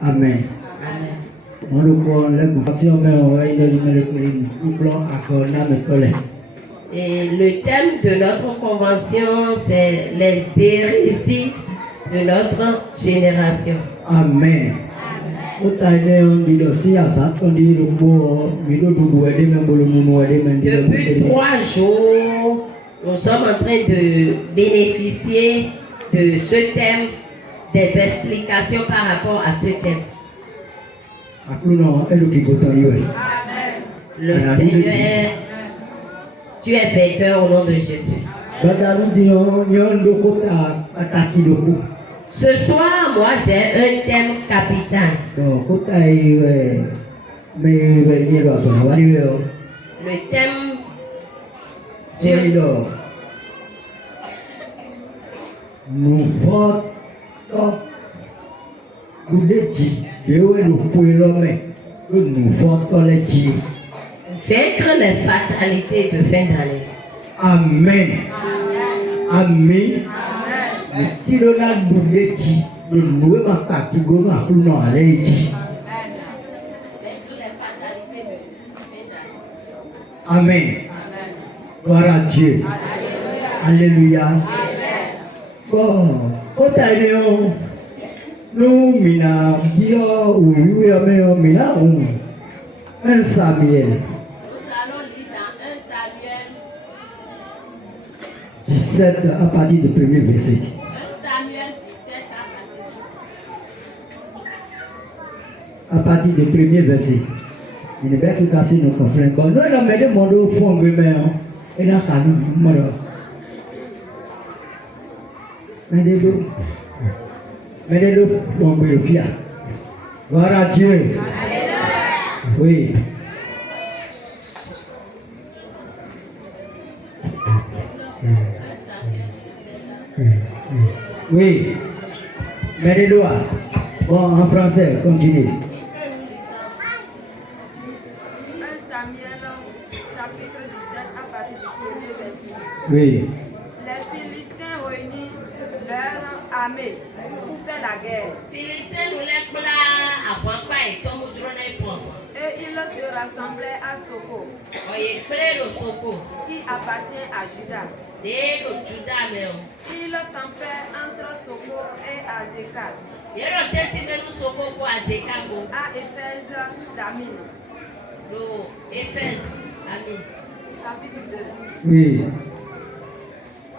Amen. On nous prend la compassion, mais on va y aller le plan à Corona, mais collègue. Et le thème de notre convention, c'est les hérésies de notre génération. Amen. Depuis 3 jours, nous sommes en train de bénéficier de ce thème, des explications par rapport à ce thème. Le Seigneur, tu es vainqueur au nom de Jésus. Ce soir, moi, j'ai un thème capital. Le thème sur nous portons vaincre les fatalités de fin d'année. Amen. Amen. Amen. Gloire à Dieu. Alléluia. Nous, mina, bio, ou mina, un Samuel. Nous allons lire dans 1 Samuel 17 à partir du premier verset. 1 Samuel 17 À partir du premier verset. Il ne va pas casser nos conflits. Nous avons mis le monde au fond de mer. Et là, nous avons mettez-le dans le pied. Gloire à Dieu. Oui. Oui. Mettez-le. Bon, en français, continuez. 1 Samuel, chapitre 17, à partir du premier verset. Oui. Les Philistins réunissent leur armée pour faire la guerre. Et ils se rassemblaient à Soko, qui appartient à Juda. Ils campaient entre Soko et Azekah, à Éphèse d'Amine. Chapitre 2. Oui.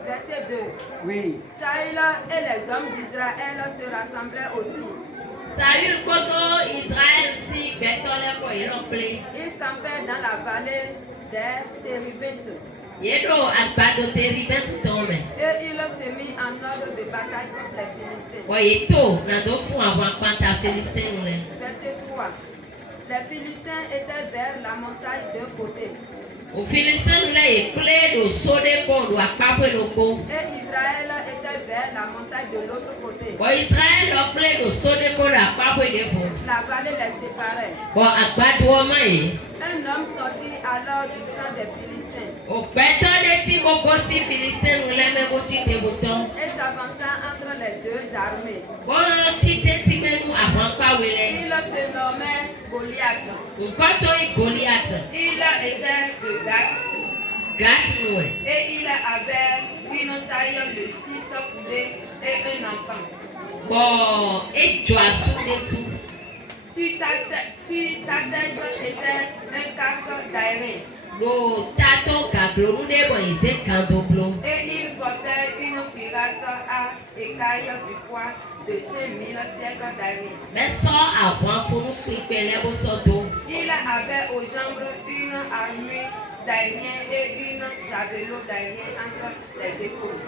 Verset 2. Oui. Saül et les hommes d'Israël se rassemblaient aussi. Ils campaient dans la vallée des Téribètes. Et il se mit en ordre de bataille contre les Philistins. Verset 3. Les Philistins étaient vers la montagne d'un côté. Et Israël était vers la montagne de l'autre côté. La vallée les séparait. Un homme sortit alors du camp des Philistins et s'avança entre les deux armées. Il se nommait Goliath. Il était de Gath. Et il avait une taille de 6 coudées et un enfant. Sur sa tête était un casque d'airain. Et il portait une cuirasse à écailles du poids de 5000 siècles d'airain. Il avait aux jambes une armure d'airain et une javelot d'airain entre les épaules.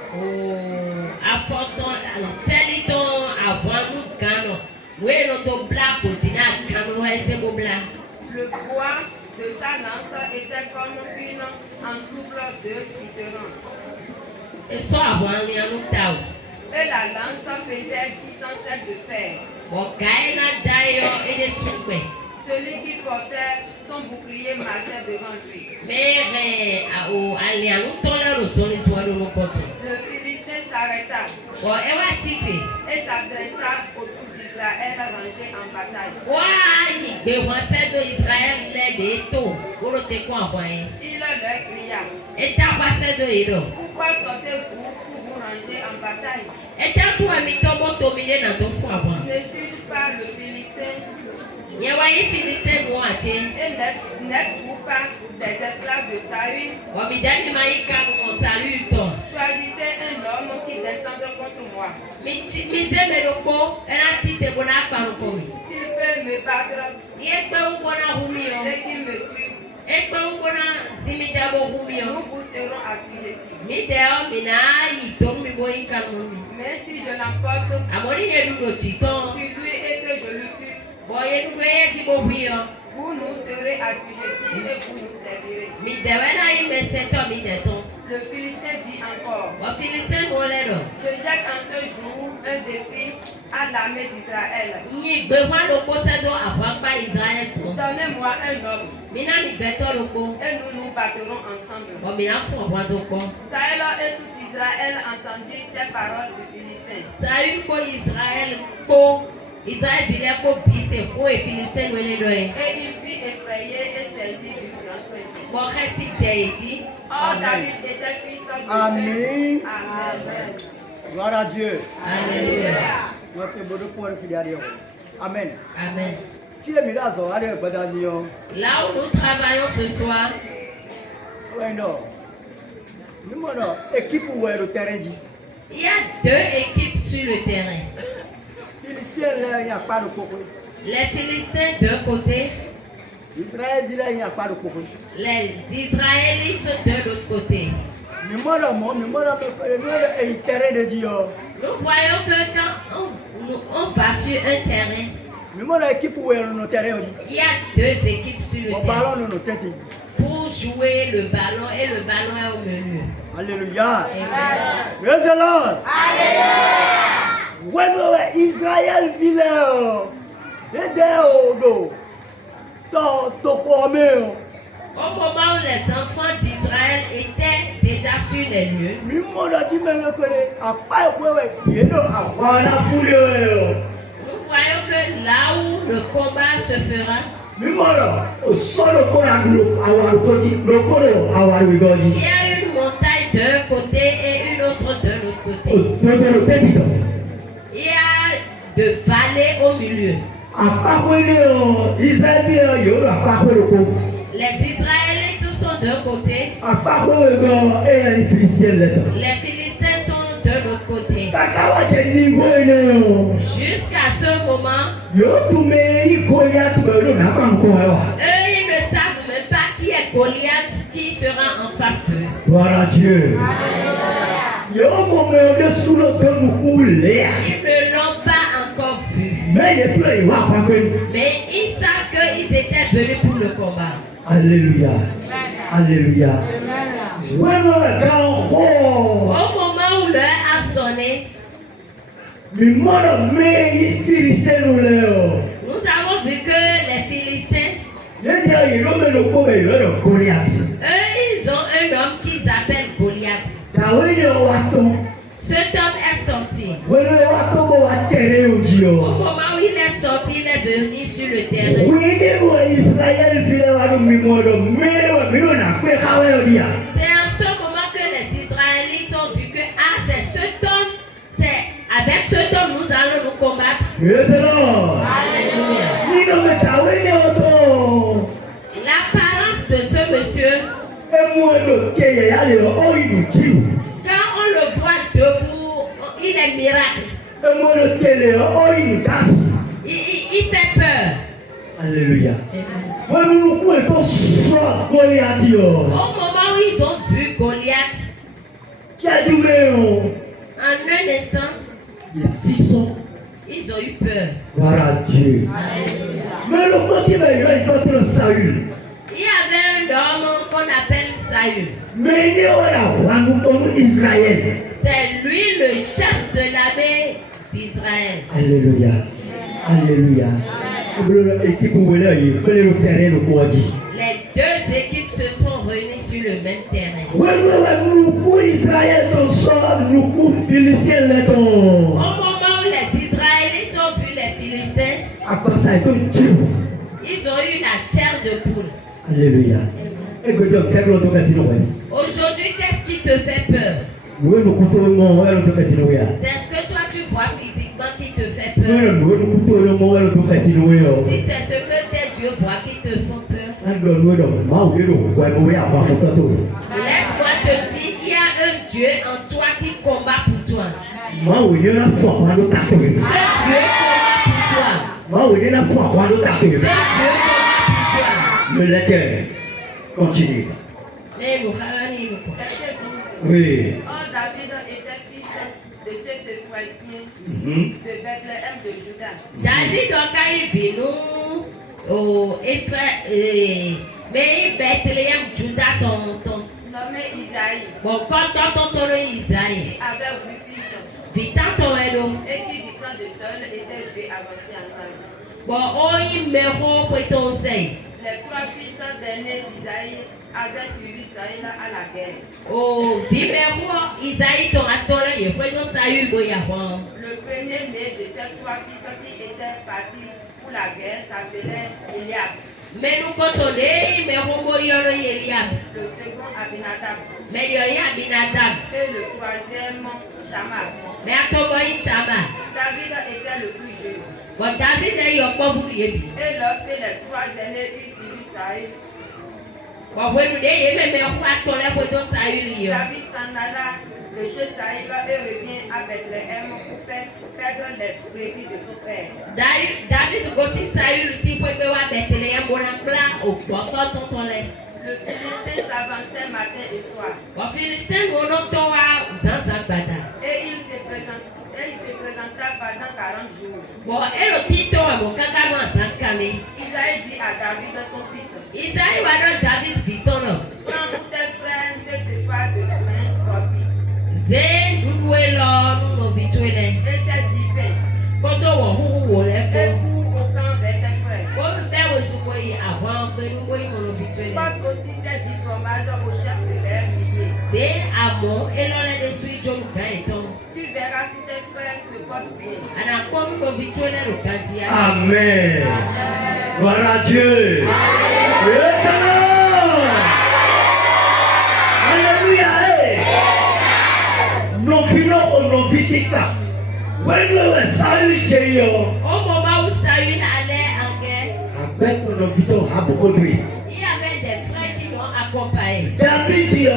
Le poids de sa lance était comme une ensouple de tisserand. Et la lance pesait 600 sels de fer. Celui qui portait son bouclier marchait devant lui. Le Philistin s'arrêta et s'adressa au tout d'Israël rangés en bataille. Ils leur cria, Pourquoi sortez-vous pour vous ranger en bataille? Ne suis-je pas le Philistin? Et n'êtes-vous pas des esclaves de Saül? Choisissez un homme qui descende contre moi. S'il peut me battre et qu'il me tue, nous vous serons assujettis. Mais si je l'emporte sur lui et que je le tue, vous nous serez assujettis et vous nous servirez. Le Philistin dit encore, je jette en ce jour un défi à l'armée d'Israël. Donnez-moi un homme et nous nous battrons ensemble. Saël et tout Israël entendit ces paroles du Philistin. Et il fut effrayé et saisi du grand crainte. Or David était fils de Amen. Amen. Gloire à Dieu. Alléluia. Notre bon pour le fidèle. Amen. Amen. Qui est mis là, ça allez badanion. Là où nous travaillons ce soir, Ouais non. Nous mon équipe où est le terrain dit. il y a deux équipes sur le terrain. Philistin là, il n'y a pas de coco. Les Philistins d'un côté, Israël dit là, il n'y a pas de coco. les Israélites de l'autre côté. Mais moi là, le terrain de Dieu. Nous voyons que quand on va sur un terrain, Mais moi l'équipe où est le terrain dit. il y a deux équipes sur le Mon terrain ballon de nos têtes. pour jouer le ballon et le ballon est au milieu. Alléluia. Amen. Praise the Lord. When Israel vile ede odo to kwame Au moment où les enfants d'Israël étaient déjà sur les lieux, mi mo da di me ko de apa ewe ye no awara furi o nous voyons que là où le combat se fera, mi mo da o solo ko ya lo awaru ko di lo ko lo awaru go il di y a une montagne d'un côté et une autre de l'autre o côté. todo te di do Il y a de vallées au milieu. àpapọ̀ ilé Israel bí yóò àpapọ̀ lóko Les Israélites sont d'un côté, àpapọ̀ ẹ̀gọ́ ẹ̀yà Philistin lẹ́tọ̀. les Philistins sont de l'autre côté. kàkà wà jẹ́ ní ìwé ilé Jusqu'à ce moment, yóò tún mi ikọ̀ ya tó bẹ̀rẹ̀ lónìí àpá nǹkan ẹ̀ wà. eux, ils ne savent même pas qui est Goliath qui sera en face d'eux. Gloire à Dieu. Yóò mọ̀ mọ̀ ọdẹ súnà tó mú kú lẹ́yà. Ils ne l'ont pas encore vu. Mẹ́yẹ tó lè wá àpapọ̀. Mais ils savent qu'ils étaient venus pour le combat. Alléluia. Alléluia. Wọ́n lọ rẹ̀ ká hó. Au moment où l'heure a sonné, Mi mọ̀rọ̀ mẹ́yì Philistin lẹ̀ o. nous avons vu que les Philistins, Yẹ́dí ayé ló mẹ́lò kó bẹ̀ yọ̀rọ̀ Goliath. eux, ils ont un homme qu'ils appellent Goliath. Kàwé ni ọwọ́ atọ́. Cet homme est sorti. Wọ́n lọ wá tó bọ̀ wá tẹ̀lé òjì o. Au moment où il est sorti, il est venu sur le terrain. Wí ní wọ Israẹli fi wá ló mi mọ̀rọ̀ mẹ́wàá mi ò nà pé káwé òdì à. C'est à ce moment que les Israélites ont vu que, ah, c'est cet homme, c'est avec cet homme nous allons nous combattre. Yẹ́sẹ̀ lọ. Alléluia. Nínú mi kàwé ní ọ̀tọ̀. L'apparence de ce monsieur, Emu ọdọ kéye yá lè ọ ìlú tí o. quand on le voit debout, il est miracle. Emu ọdọ kéye ọ ìlú kásì. Il fait peur. Alléluia. Wọ́n ní kú ètò sọ Goliath o. Au moment où ils ont vu Goliath, Kí a dúró o. en un instant, Yẹ sísọ. ils ont eu peur. Wàrà Dieu. Alléluia. Mẹ́lò kó kí bẹ̀ yọ ìtọ́jú Saül. Il y avait un homme qu'on appelle Saül. Mais ní ọ̀rọ̀ àwọn ọmọ Israël. C'est lui le chef de l'armée d'Israël. Alléluia. Alléluia. Obìnrin équipe wọlé yìí pẹ̀lú ló tẹ̀lé ló kọ́ ọjì. Les deux équipes se sont réunies sur le même terrain. Wọ́n ní wọ́n lùkú Israël tó sọ lùkú Philistin lẹ́tọ̀. Au moment où les Israélites ont vu les Philistins, Après ça, ils ont tué. Ils ont eu la chair de poule. Alléluia. Et que Dieu t'aime l'autre que sinon. Aujourd'hui, qu'est-ce qui te fait peur? Oui, nous coûtons le monde, l'autre que sinon. C'est ce que toi tu vois physiquement qui te fait Oui, peur. nous coûtons le monde, l'autre que sinon. Si c'est ce que tes yeux voient qui te font peur, Laisse-moi te dire, il y a un Dieu en toi qui combat pour toi. Ce Dieu combat pour toi. Ce Dieu combat pour toi. Le lecteur continue. Mais nous ramenons quoi? Oui. Or, David était fils de cet Ephraïmien de Bethléem de Juda. David a vu nous au mais Bethléem, Juda, ton. Nommé Isaïe. Bon, quand ton Isaïe. Avec 8 fils. Vitant ton héros. Et qui du clan de Saul était joué avancé ensemble. Bon, oh, il me pour ton sein. Les 3 fils d'aînés d'Isaïe avaient suivi Saül à la guerre. Oh, dis-moi, Isaïe, ton attendant, il faut nous saluer, Boyavon. Le premier-né de ces 3 fils qui étaient partis pour la guerre s'appelait Eliab. Mais nous continuons, mais on va y aller Eliab. Le second Abinadab. Mais il y a Abinadab. Et le troisième Shammah. Mais à ton boy Shammah. David était le plus jeune. Bon, David est un pauvre lié. Et lorsque les 3 aînés eurent suivi Saül, bon, vous nous dites, mais on va tourner pour ton salut. David s'en alla de chez Saül et revient à Bethléem pour faire perdre les brebis de son père. David aussi Saül si pour que wa Bethléem bon là au portant ton lait. Le Philistin s'avançait matin et soir. Bon Philistin on ton wa zanzabada. Et il se présenta pendant 40 jours. Bon et le tito wa mon kaka wa zankame. Isaïe dit à David son fils. Isaïe wa don David vitono. Prends pour tes frères cette part de pain rôti. Zé nous no vituele. Et ces 10 pains. Koto wa hu wo le Et ko. pour au camp vers tes frères. Bon be wo su ko yi avant que nous voyons no vituele. Porte aussi ces 10 fromages au chef de l'air milliers. Zé amo et l'on est de suite John Gaeton. Tu verras si tes frères se portent bien. Ana comme no vituele le kantia. Amen. Gloire à Dieu. Yes, Alléluia. Nos filons, nos visiteurs. When we were salutés, Au moment où Saül allait en guerre, avec nos visiteurs, à beaucoup de lui. il y avait des frères qui l'ont accompagné. David dit,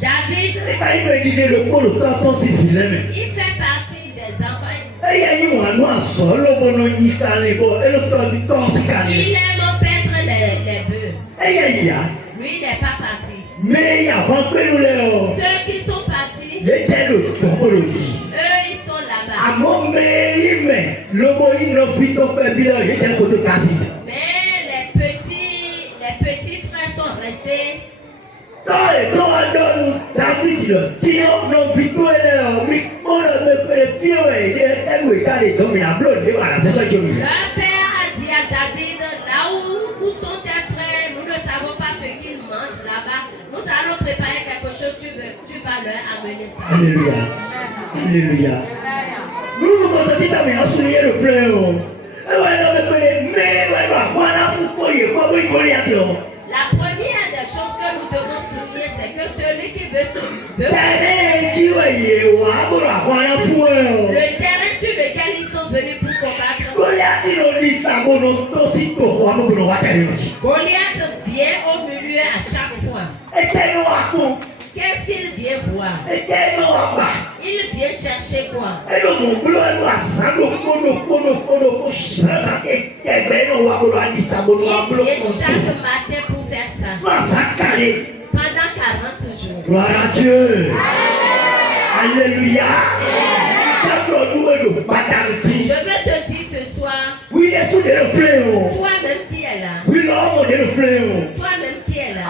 David, quand il me dit le coup de temps, c'est vilain. il fait partie des enfants. Et il y a eu un seul, le bon, il y a le temps du temps, Il aime paître les bœufs. il y a. Lui n'est pas parti. Mais il y a pas que nous les. Ceux qui sont partis, Il était le topologie. eux, ils sont là-bas. À mon mais le mot il ne fit pas bien, il était côté capitaine. Mais les petits frères sont restés. Dans les temps à donner, David, qui ont nos victoires, oui, on a me pieds, il est où il a les hommes, il a bloqué, voilà, c'est ça que je dis. Leur père a dit à David, là où sont tes frères, nous ne savons pas ce qu'ils mangent là-bas. Nous allons préparer quelque chose, tu vas leur amener ça. Alléluia. Alléluia. Nous nous constatons mais on souligne le plein. La première des choses que nous devons souligner, c'est que celui qui veut se veut le terrain sur lequel ils sont venus pour combattre. Goliath vient au milieu à chaque fois. Qu'est-ce qu'il vient voir? Il vient chercher quoi? Il vient chaque matin pour faire ça. Pendant 40 jours. Gloire à Dieu. Alléluia. Je veux te dire ce soir, Oui, les sous de le plein. toi-même qui es là, Oui, l'homme de le plein. toi-même qui es là,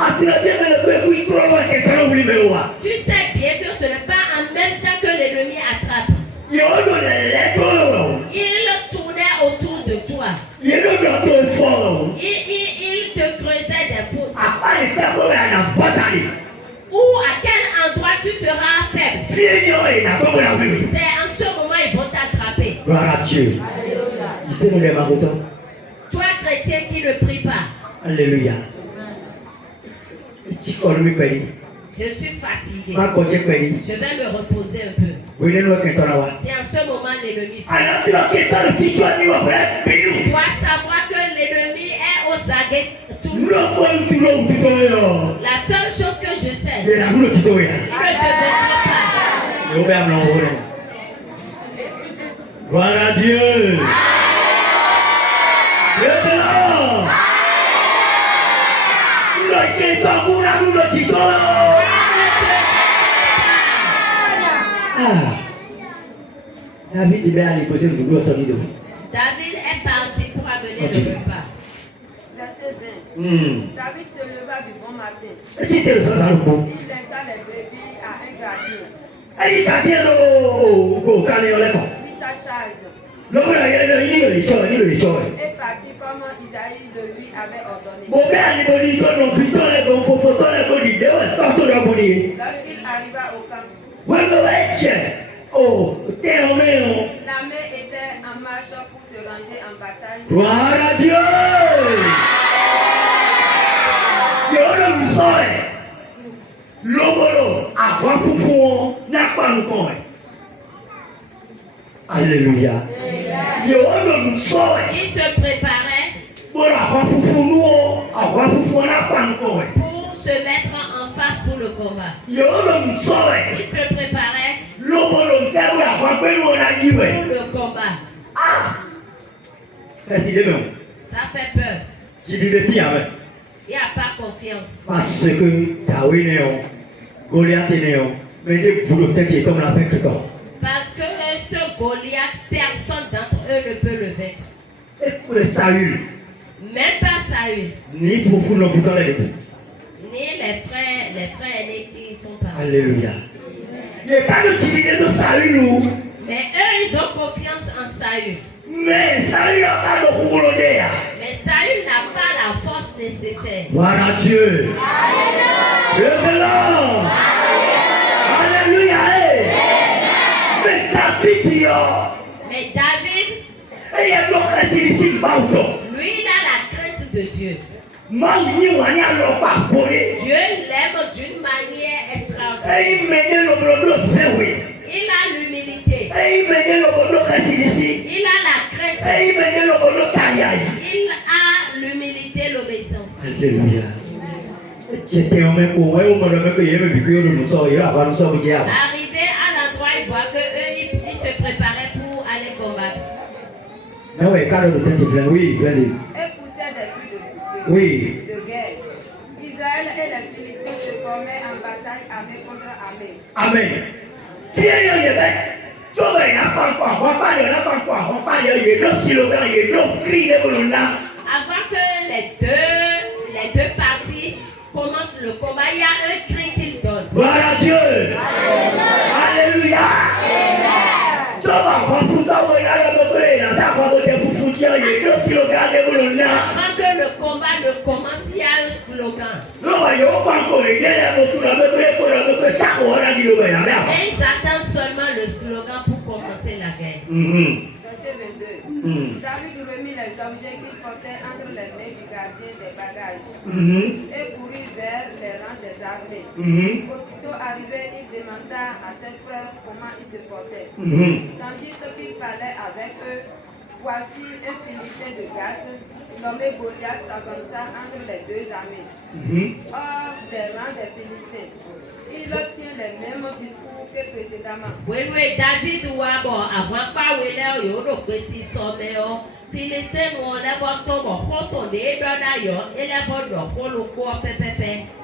tu sais bien que ce n'est pas en même temps que l'ennemi attrape. Il tournait autour de toi. Il te creusait des fosses. Ou à quel endroit tu seras faible. C'est en ce moment ils vont t'attraper. Gloire à Dieu. Disons les marotons. Toi, chrétien qui ne prie pas. Alléluia. Petit colombe pays. Je suis fatigué. Un côté pays. Je vais me reposer un peu. Oui, nous sommes là. C'est en ce moment l'ennemi. Alors, tu vas quitter le petit soin, tu vas faire Tu dois savoir que l'ennemi est aux aguets. La seule chose que je sais, il ne devrait pas. Gloire à Dieu. Dieu de l'or. David est allé poser le boulot sur l'idée. David est parti pour amener le repas. Verset 20. David se leva du bon matin. Il laissa les brebis à un gardien. Prit sa charge. Et partit comme Isaïe le lui avait ordonné. Lorsqu'il arriva au camp, l'armée était en marche pour se ranger en bataille. Gloire à Dieu. Alléluia. Il se préparait pour se mettre en face pour le combat. Il se préparait pour le combat. Ça fait peur. Il n'y a pas confiance. Parce que Goliath est néant. Mais des boulots tête comme la fête corps. Parce que ce Goliath, personne d'entre eux ne peut le vaincre. Et pour Saül. Même pas Saül. Ni pour nous dans les deux. Ni les frères aînés qui sont partis. Alléluia. Il n'y a pas d'utilité de Saül. Mais eux, ils ont confiance en Saül. Mais Saül n'a pas de couronné. Mais Saül n'a pas la force nécessaire. Voilà Dieu. Dieu c'est l'homme. Alléluia. Mais David, lui, il a la crainte de Dieu. Dieu l'aime d'une manière extraordinaire. Il a l'humilité. Il a la crainte. Il a l'humilité, l'obéissance. Alléluia. Arrivé à l'endroit, il voit qu'eux, ils se préparaient pour aller combattre. Et poussaient des cris de bouclier. Oui. De guerre. Israël et les Philistins se formaient en bataille armée contre armée. Amen. Avant que les deux parties commencent le combat, il y a un cri qu'ils donnent. Gloire à Dieu. Alléluia. Avant que le combat ne commence, il y a un slogan. Et ils attendent seulement le slogan pour commencer la guerre. Verset 22. David remit les objets qu'il portait entre les mains du gardien des bagages et courut vers les rangs des armées. Aussitôt arrivé, il demanda à ses frères comment ils se portaient. Tandis qu'il parlait avec eux, voici un Philistin de Gath, nommé Goliath, s'avança entre les deux armées. Hors des rangs des Philistins, il tient les mêmes discours que précédemment. Oui, David, avant pas Philistins, on a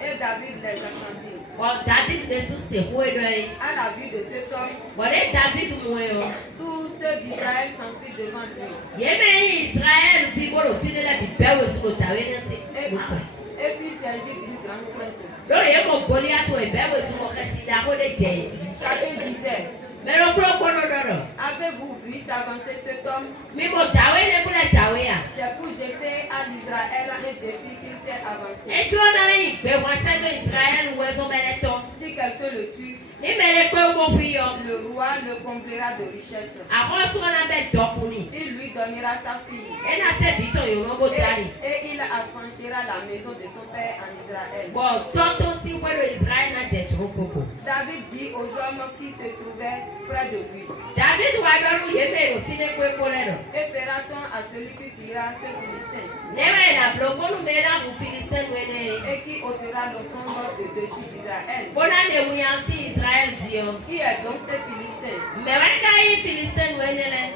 et David les entendit. David ne À la vue de cet homme, tous ceux d'Israël s'enfuient devant lui. Et fut saisi d'une grande crainte. Chacun disait, avez-vous vu s'avancer cet homme? C'est pour jeter à l'Israël un défi qu'il s'est avancé. Si quelqu'un le tue, Le roi le comblera de richesses. Il lui donnera sa fille. Et il affranchira la maison de son père en Israël. David dit aux hommes qui se trouvaient près de lui. Et fera-t-on à celui qui tuera ce Philistin? Et qui ôtera le tombe de dessus d'Israël? Qui est donc ce Philistin?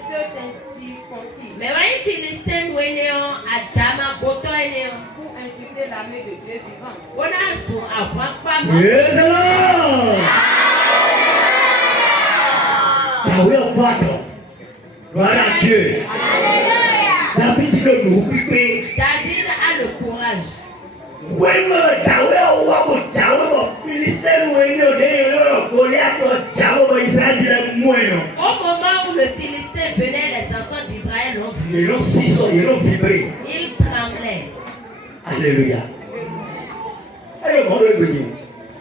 Ceux ainsi concis. Pour insulter l'armée de Dieu vivant. Praise the Lord. Yahweh en battle. Gloire à Dieu. David dit que nous occupons. David a le courage. When Yahweh wa Yahweh Philistin wenu de Goliath Yahweh Israël moyen. Au moment où le Philistin venait, les enfants d'Israël l'ont vu. Ils ont vibré. Ils tremblaient. Alléluia. Et le monde est venu.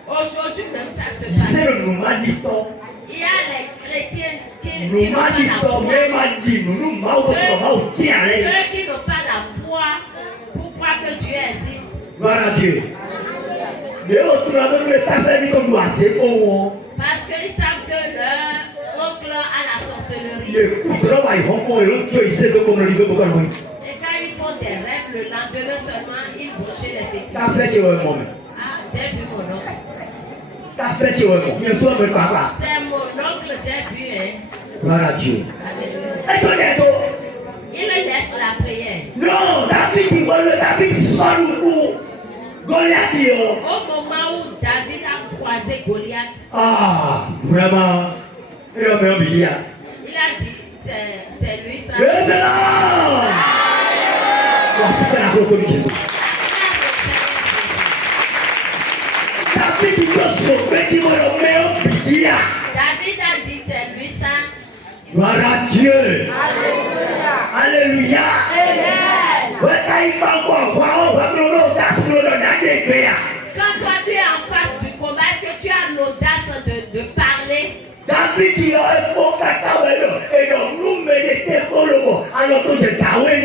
Aujourd'hui même ça se Il passe. sait le nomaditon. Il y a les chrétiens qui n'ont Nomaditon, même a dit, nous ceux qui n'ont pas la foi pour croire que Dieu existe. Gloire à Dieu. Les autres, nous avons le taper comme nous, c'est bon. Parce qu'ils savent que leur oncle a la sorcellerie. Les couteaux, ils vont pour eux, ils savent comment le livre pour nous. Et quand ils font des rêves, le lendemain seulement, ils vont chez les fétiches. T'as fait chez moi. Ah, j'ai vu mon oncle. T'as fait chez moi. Bien sûr, mais papa. C'est mon oncle, j'ai vu, hein. Gloire à Dieu. Alléluia. Et ton aide. Il me laisse la prière. Non, David, David soit nous. Goliath. Au moment où David a croisé Goliath, Ah, vraiment. Et on met un billet. il a dit, c'est lui ça. Praise the Lord. Voici que la gloire de Jésus. David dit que son petit bonhomme met un billet. David a dit, c'est lui ça. Gloire à Dieu. Alléluia. Alléluia. Amen. Ouais, quand il va encore voir, on va nous l'audace, nous donner des pays. Quand toi tu es en face du combat, est-ce que tu as l'audace de parler? David dit, oh, il faut qu'à et donc nous mettons le mot, alors que je t'avoue, et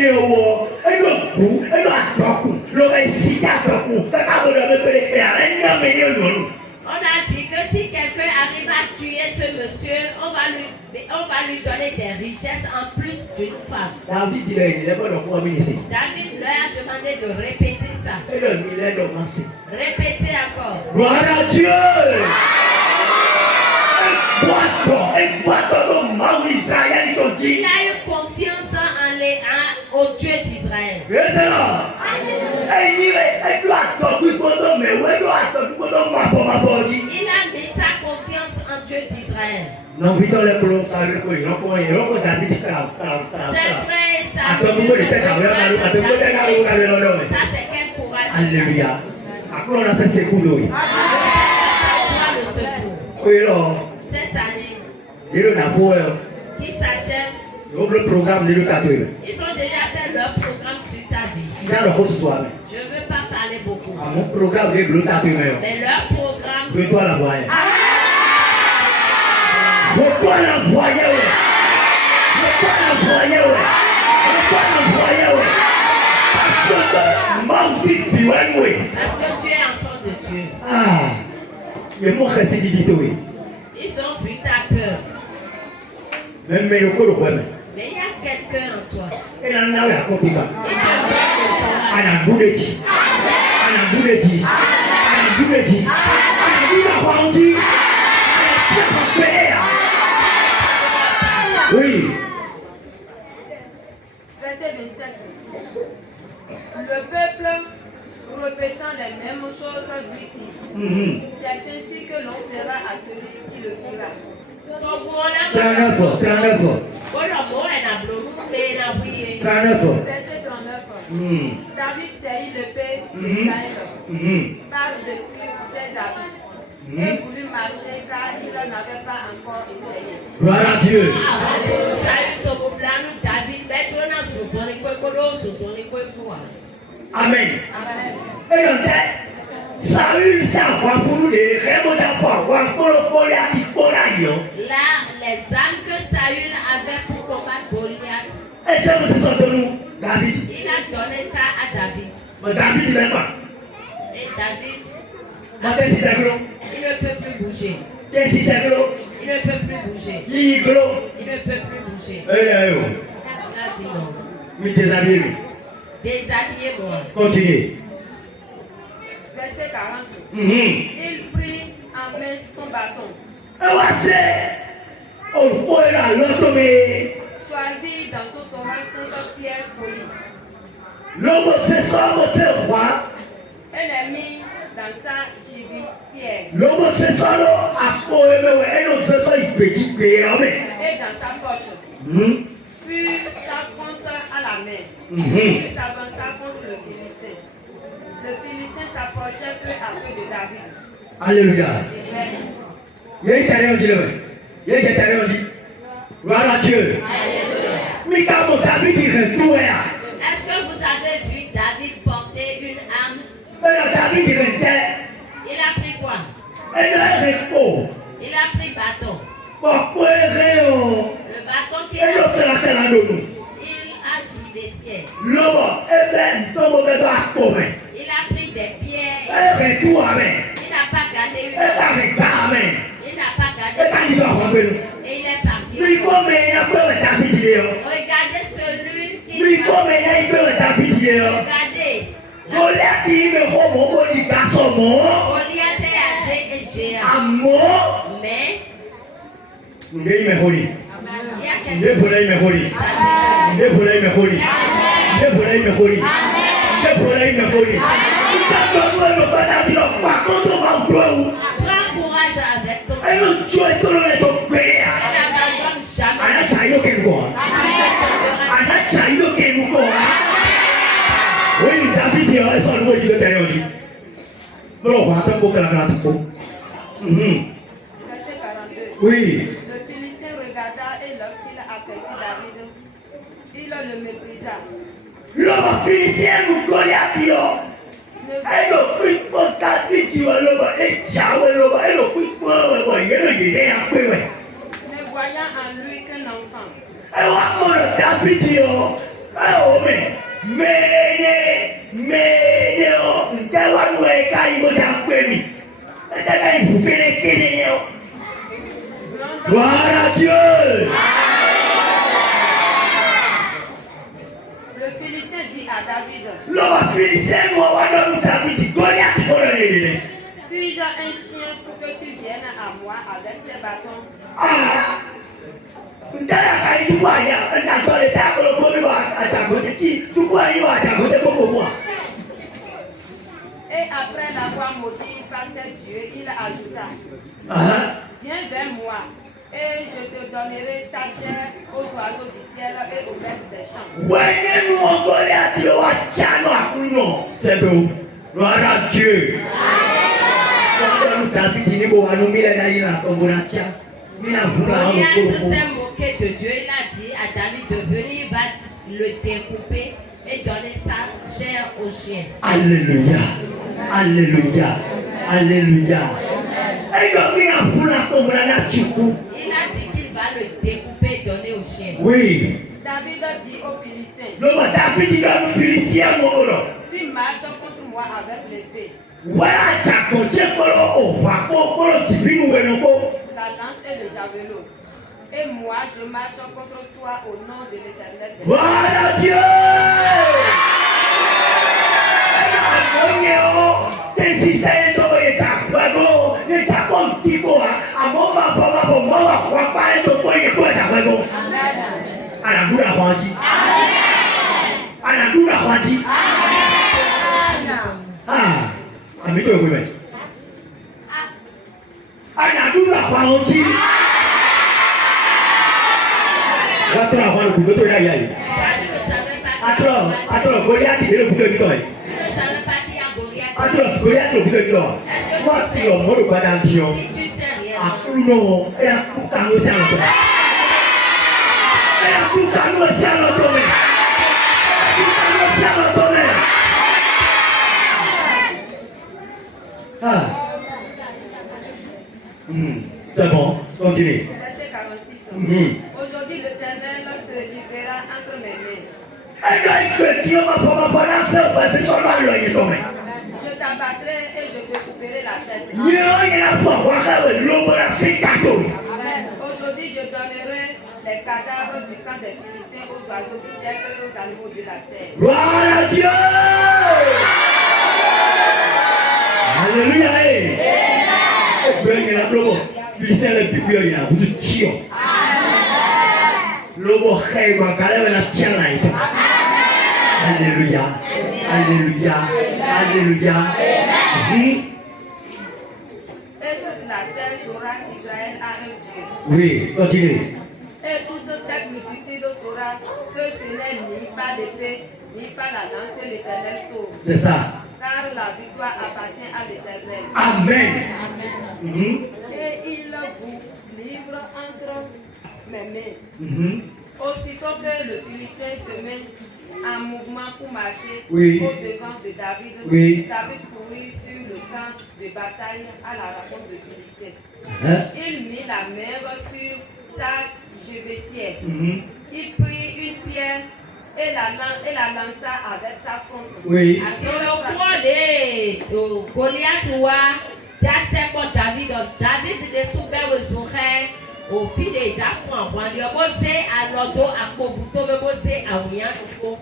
donc coup, et donc à ton coup, l'on va citer à ton coup, qu'à vous donner que les terres, et nous amener le nom. On a dit que si quelqu'un arrive à tuer ce monsieur, on va lui donner des richesses en plus d'une femme. David dit, il est pas dans le ici. David leur a demandé de répéter ça. Et donc il est commencé. Répétez encore. Gloire à Dieu. Et boiton, au Maou Israël, ils ont dit. Il a eu confiance au Dieu d'Israël. Raison. Et il doit attendre mais où doit attendre ma dit. Il a mis sa confiance en Dieu d'Israël. Non, vite les colons, ça veut dire qu'ils ont David C'est vrai, ça. Ça, c'est quel courage. Alléluia. Après, on a fait ses coups d'eau. Le secours. Oui, là. Cette année, Il y a qui s'achève, le programme de l'État. ils ont déjà fait leur programme sur ta vie. Il y a le host soir. Je ne veux pas parler beaucoup. Mon programme de l'État. Mais leur programme. Je dois la voir. Je dois la voir. Je dois la voir. Je dois la voir. Parce que tu es enfant de Dieu. Ah, il mon reste dit Ils ont vu ta peur. même le corps Mais il y a quelqu'un en toi. et là là ya ko biba Il te donne le courage. ana buleji ana buleji oui. Verset 27. Le peuple, répétant les mêmes choses, lui dit, c'est ainsi que l'on fera à celui qui le tuera. 39. Verset 39. David saisit l'épée d'Israël par-dessus ses habits et voulut marcher car il n'avait pas encore essayé. Gloire à Dieu. Amen. Amen. Et donc, Saül, c'est un point pour nous, les rémots d'enfants, pour le Goliath, il connaît. Là, les armes que Saül avait pour combattre Goliath, Et ça, vous êtes nous, David. il a donné ça à David. Mais David, il n'est pas. Et David, Maintenant, c'est gros. il ne peut plus bouger. Qu'est-ce que c'est gros? Il ne peut plus bouger. Il est gros. Il ne peut plus bouger. Eh, Là, dis non. oui, déshabillé, lui. Déshabillez-moi. Continuez. Verset 40. Mhm. Il prit en main son bâton, Et voici, on peut la l'automé. choisit dans son torrent 5 pierres polies, L'homme, c'est ça, c'est roi. et les mit dans sa gibecière L'homme, c'est ça, à poémer, et non, c'est ça, il peut dire, et dans sa poche. Mhm. Puis s'affronta à la main. Mhm. Puis s'avança contre le Philistin. Le Philistin s'approchait peu à peu de David. Alléluia. Et Il y a une terre, on dit, il y a une terre, on dit. Gloire à Dieu. Mais quand mon David, il retourne, Est-ce que vous avez vu David porter une arme? David, il retourne. Il a pris quoi? Et là, il retourne. Il a pris bâton. Pourquoi Le bâton qu'il et a l'autre la terre à nous. il a gibecière. L'homme, eh bien, ton mauvais doigt commun. Il a pris des pierres. Et retour avec. Il n'a pas gardé une Et avec avec. Il n'a pas Et gardé quand il va rentrer, et il est parti. lui, comme il n'a pas le David, Regardez celui qui lui, comme il n'a pas le David, Regardez. Goliath, il me rend mon bon garçon, mon. Goliath est âgé et géant. Amour. Mais Ndiye imeholi. il y a Ndiye quelque pula imeholi. chose. Ndiye pula imeholi. Ndiye pula imeholi. Ndiye pula imeholi. Utakwa no bana dilo kwa kondo mauko. Prends courage avec ton Ayo joy to le to bea. n'abandonne jamais. Ana chayo kengo. Ana chayo kengo. Oui, David yo eso no digo terori. Bro, wa ta ko kala kala ko. verset 42. Oui. Le Philistin regarda et lorsqu'il aperçut David, il le méprisa. L'homme philisien nous Goliath yo. Ne, Eno quick for that video loba e chawe loba eno quick for loba yeno yene ya kwewe. ne voyant en lui qu'un enfant, E wa mono that video. E o mene o ntewa nuwe kai mo ta kwemi. E ta kai bukene kene ne o. Gloire à Dieu. le Philistin dit à David, Loba philisien mo wa do David Goliath ko le ne. suis-je un chien pour que tu viennes à moi avec ces bâtons? Ah. Ndaya kai tu kwa ya nda to le ta ko ko mi wa ata ko ti tu kwa yi wa ata ko te ko ko. Et après l'avoir maudit par ses dieux, il ajouta, Ah. viens vers moi, et je te donnerai ta chair aux oiseaux du ciel et aux bêtes des champs. Wenye mu Goliath yo wa chano akuno. C'est bon. Gloire à Dieu. Quand nous David ni bo anu mi na ila ko buracha. Mi na fura Goliath ko ko. s'est moqué de Dieu. Il a dit à David de venir, il va le découper et donner sa chair aux chiens. Alléluia. Alléluia. Alléluia. Et yo mi na fura ko buracha chiku. Il a dit qu'il va le découper et donner aux chiens. Oui. David dit aux Philistins, Lo ba David ga mu Philisien mo oro. tu marches contre moi avec l'épée, Wala chako che kolo o wa ko kolo ti binu weno ko. la lance et le javelot. Et moi, je marche contre toi au nom de l'Éternel. des Gloire à Dieu. Oye o, te si se to ye ta kwago, ye ta kon tipo a moma po mama kwa pa to ko ye ko ta kwago. Anadura kwaji. Anadura kwaji. Ah, ami to ko be. Anadura kwaji. Watra kwa ku to ya ya. Atro, Goliath il est beaucoup de temps. Tu ne savais pas qui a Goliath. Atro, Goliath il est beaucoup de temps. Moi si on me regarde en tion. Si tu sais rien. Akuno, era kukano siano. Era kukano siano tome. Kukano siano tome. Continuez. Verset 46. Mhm. Aujourd'hui, l'Éternel te livrera entre mes mains. Je t'abattrai et je te couperai la tête. Aujourd'hui, je donnerai les cadavres du camp des Philistins aux oiseaux du ciel et aux animaux de la terre. Gloire à Dieu. Alléluia. Alléluia. Alléluia. Alléluia. Et toute la terre saura qu'Israël a un Dieu. Oui, continuez. Et toute cette multitude saura que ce n'est ni par l'épée, ni par la lance que l'Éternel sauve. C'est ça. Car la victoire appartient à l'Éternel. Amen. Et il vous livre entre mes mains. Aussitôt que le Philistin se met en mouvement pour marcher au-devant de David, David courut sur le camp de bataille à la rencontre de Philistin. Il mit la main sur sa gibecière. Il prit une pierre et la lança avec sa fronde. Goliath wa jaseko David de super zohe o fide jafun àwọn ni obo se alodo apobuto bebo se awiyan fo.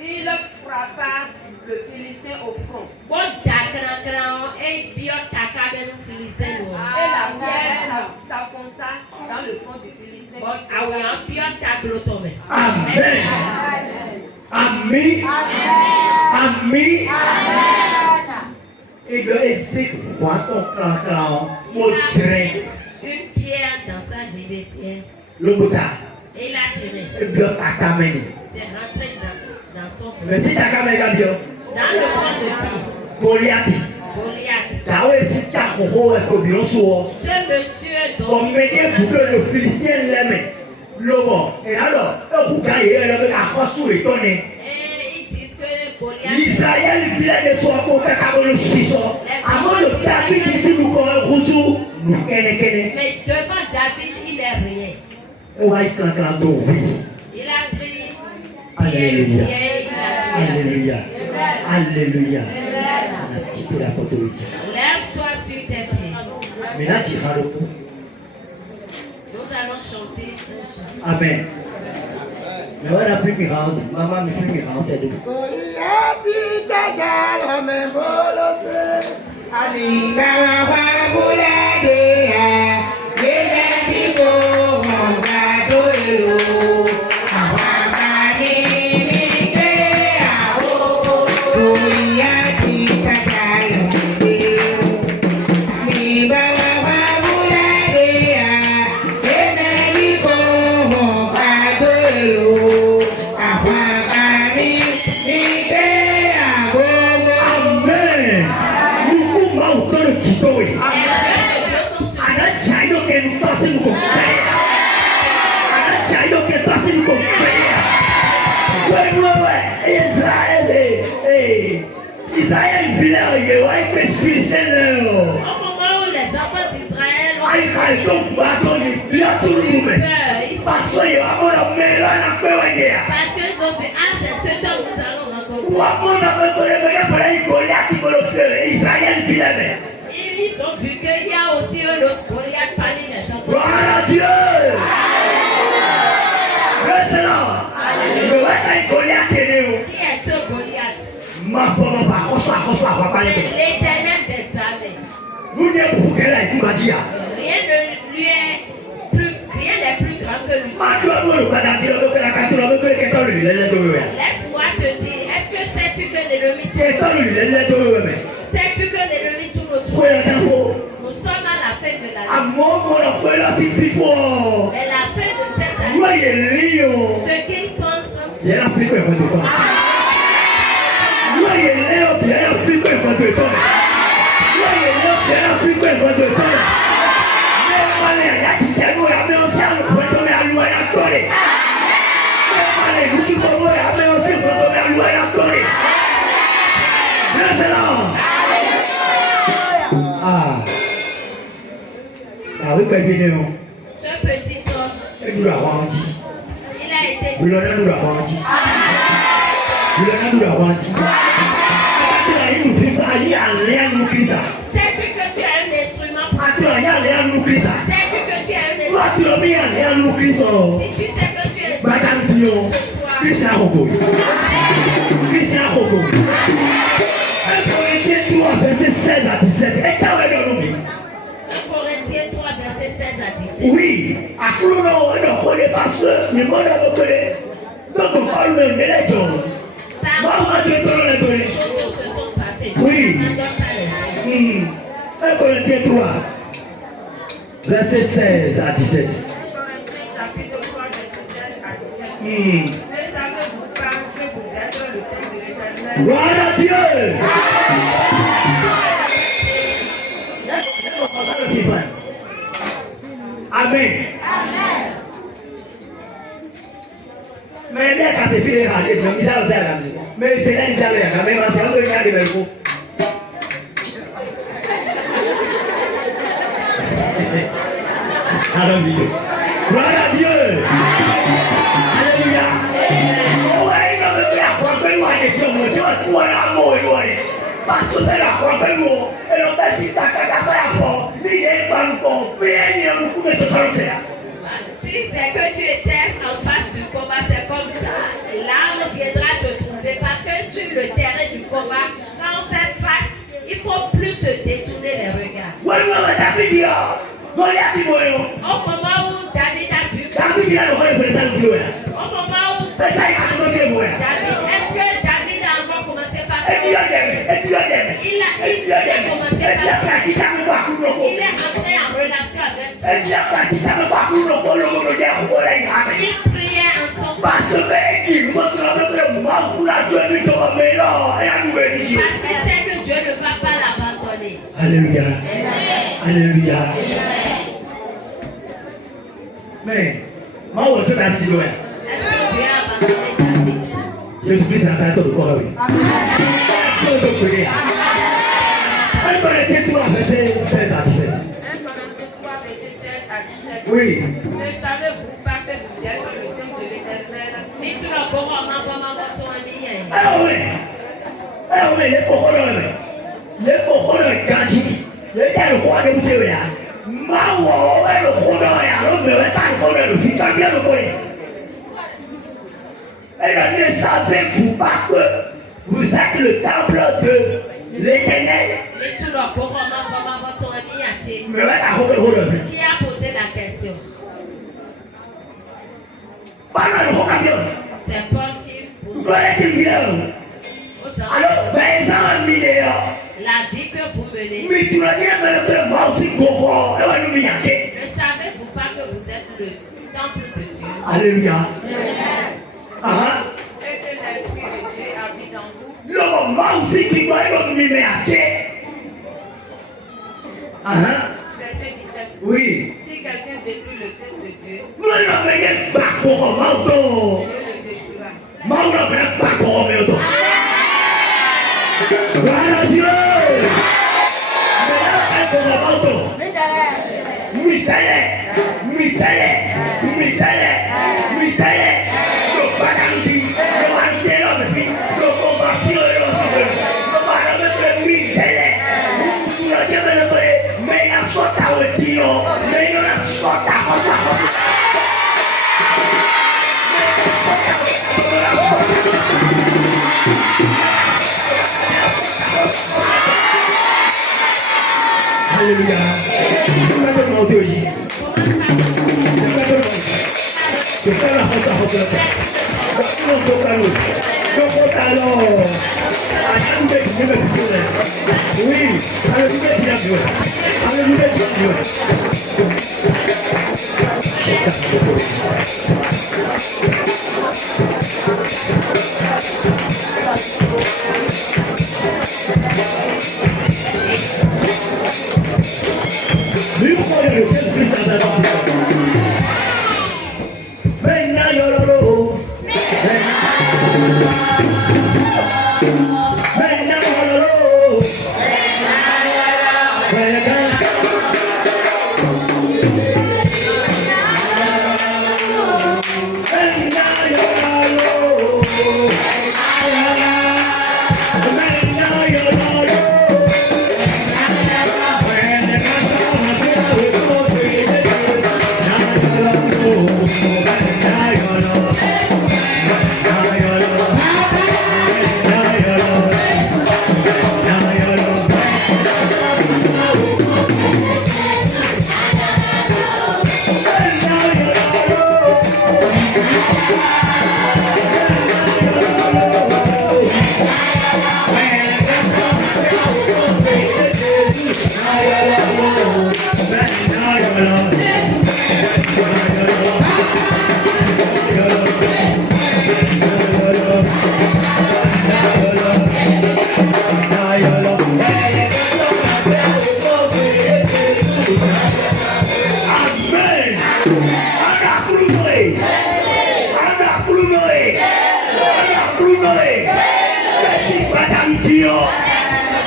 Il frappa le Philistin au front. Bo dakran et bio takabe le Philistin. Et la pierre s'enfonça dans le front du Philistin. Bo awiyan bio taglotome. Amen. Amen. Amen. Et le exil voit son clan au train. Une pierre dans sa gibecière. Le bouta. Et il a tiré. Et bien takameni. C'est rentré dans son front. Mais si takameni a bien. Dans le front de qui? Goliath. Goliath. Tawe si takoho e ko bi so. Ce monsieur On dont me dit pour que le Philistin l'aime. Lobo. Et alors, vous gagnez le akosu etone. ils disent que Goliath Israël vient de soi pour que le chiso. Avant le David ici nous comme un rousseau. Nous kene. mais devant David il est rien. On va y canter oui. Il a pris Alléluia. pierre, il a tué. Alléluia. Alléluia. On a tiré la autorité. Lève-toi sur tes pieds. Maintenant, tu vas le coup. Nous allons chanter un chant. Amen. Mais on a pris mes rangs. Maman me pris mes rangs, c'est de Israël vient au Yéhoué, que je puisse Au moment où les enfants d'Israël ont aïe, donc, bâton, il vient tout le monde. peur, ils sont- Parce qu'il y a un mélange à peu parce qu'ils ont fait, ah c'est ce temps nous allons rencontrer. Israël vient. Ils ont vu qu'il y a aussi un autre Goliath parmi les enfants. Gloire à Dieu. Maintenant, le matin, Goliath est né. Qui est ce Goliath? Ma pauvre, L'Éternel des armées. nous ne pouvons pas aller, nous va dire. Rien n'est plus grand que lui. Laisse-moi te dire, est-ce que sais-tu que l'ennemi sais-tu que l'ennemi tourne autour? Nous sommes à la fin de l'année. Mais la fin de cette année, ce qu'ils pensent, Ah oui, bien. nous la rendit. Il a été. Nous la rendit. Nous la rendit. Sais-tu que tu as un instrument pour Sais-tu que tu as un instrument? Sais-tu que tu as un instrument? Si tu sais que tu es Christian Rogo. Christian Rogo. 1 Corinthiens 3, verset 16 à 17. Et quand on est dans nos vies? 1 Corinthiens 3, verset 16 à 17. Oui, à tout le monde, on ne connaît pas ceux, mais moi, on ne connaît. Donc, on parle même de l'éton. Moi, on va dire que on les connaît. Se sont passés. Oui. On 1 Corinthiens 3, verset 16 à 17. 1 Corinthiens chapitre 3, verset 16 à 17. Ne savez-vous pas que vous êtes le temple de l'Éternel? Gloire à Dieu. Amen. Mais les cas de filles radées, mais ils ont ça. Mais c'est là ils ont ça. Mais ma sœur doit garder le coup. Alléluia. Gloire à Dieu. Alléluia. Oh ouais, il va me faire quoi que moi de Dieu, moi tu vas tout en amour et parce que c'est la quoi que moi et on va si ta caca ça pour il est pas encore bien beaucoup de choses ça. Si c'est que tu étais en face du combat, c'est comme ça. L'arme viendra te trouver parce que sur le terrain du combat, quand on fait face, il faut plus se détourner les regards. Ouais, moi, David dit, Goliath dit, Au moment où David a vu, David dit, on va le faire ça, au moment où ça, il a tout fait, moi. David, est-ce que David a encore commencé par Et puis, faire on aime. il a commencé par il est entré en relation avec Dieu. Il priait en son Parce que il montre notre mal pour la Dieu lui comme mais non, et à nous religion. parce qu'il sait que Dieu ne va pas l'abandonner. Alléluia. Alléluia. Mais, moi, je suis David Noël. Est-ce que Dieu a abandonné David? Jésus-Christ a fait tout le corps, oui. Je te prie. Un Corinthiens 3, verset 16 à 17. 1 Corinthiens 3, verset 16 à 17. Oui. Ne savez-vous pas que vous êtes le temple de l'Éternel? Oui. Oui, les coconots, les gâchis, les gars, le roi de Moussé, Mawa, le roi de l'homme, le roi de Victor, bien le connaît. Et ne savez-vous pas que vous êtes le temple de l'Éternel? Mais ouais, t'as compris le roi de Qui a posé la question? Pas le roi de C'est Paul qui vous pose connaissez bien. Alors, ben, ça va me dire. la vie que vous menez. Mais tu l'as dit, mais le moi aussi, Gogo, elle va nous dire. Ne savez-vous pas que vous êtes le temple de Dieu? Alléluia. Ah, Et que l'Esprit de Dieu habite en vous? le moi aussi qui doit être nous dire. Ah, Verset 17. oui. Si quelqu'un détruit le temple de Dieu, Nous n'avons pas pour un manteau. Dieu le détruira. Nous n'avons pas pour un manteau. Gloire à Dieu. Mais là, c'est pour un manteau. Oui, telle. Le paradis, le marité, l'homme, le compassion, le paradis, oui, telle. Nous l'avons mais il a sauté à Dio, mais il a sauté à Alléluia. Je vais te demander aussi. Je fais la faute à votre oui, Noé. Je suis pas d'habitude.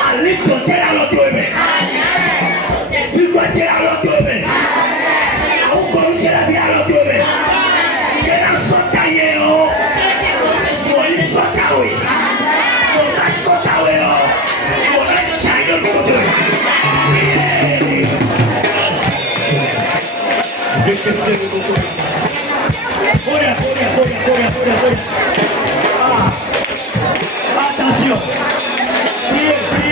Allez, tu es à l'autre. Tu dois dire à l'autre. On commence la vie à l'autre. Il y a un sotaillé. On est sotaillé. On a sotaillé. On a chaîné le côté. Ah. Attention. Priez.